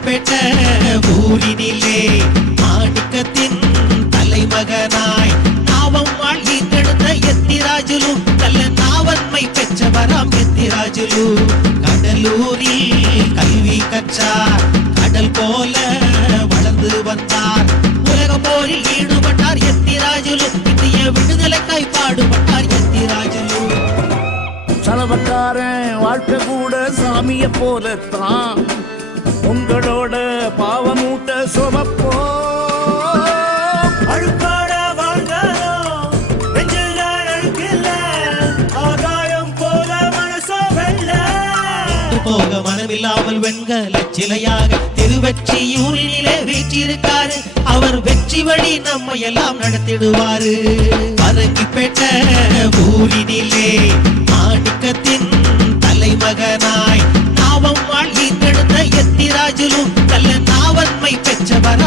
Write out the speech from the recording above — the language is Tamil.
பரங்கிப்பேட்ட ஊரினிலே மாணிக்கத்தின் தலைமகனாய் நாவம் வாழ்கின்றெடுத்த எத்திராஜுலு நல்ல நாவன்மை பெற்றவராம் எத்திராஜுலு கடலூரில் கல்வி கற்றார் கடல் போல வளர்ந்து வந்தார் உலக போரில் ஈடுபட்டார் எத்திராஜுலு இந்திய விடுதலைக்காய் பாடுபட்டார் எத்திராஜுலு சலவக்காரன் வாழ்க்கை கூட சாமிய போலத்தான் உங்களோட பாவமூட்ட சுமப்போ அழுக்காட வாழ்ந்தாலும் நெஞ்சில் அழுக்கில்ல ஆகாயம் போல மனசோ வெல்ல போக மனமில்லாமல் வெண்கல சிலையாக திருவெற்றியூரிலே வீற்றிருக்காரு அவர் வெற்றி வழி நம்ம எல்லாம் நடத்திடுவாரு பரங்கிப்பேட்ட ஊரினிலே மாணிக்கத்தின் தலைமகனாய் நாவம் வாழ்கின்றெடுத்த எத்திராஜுலு நல்ல நாவன்மை பெற்றவர்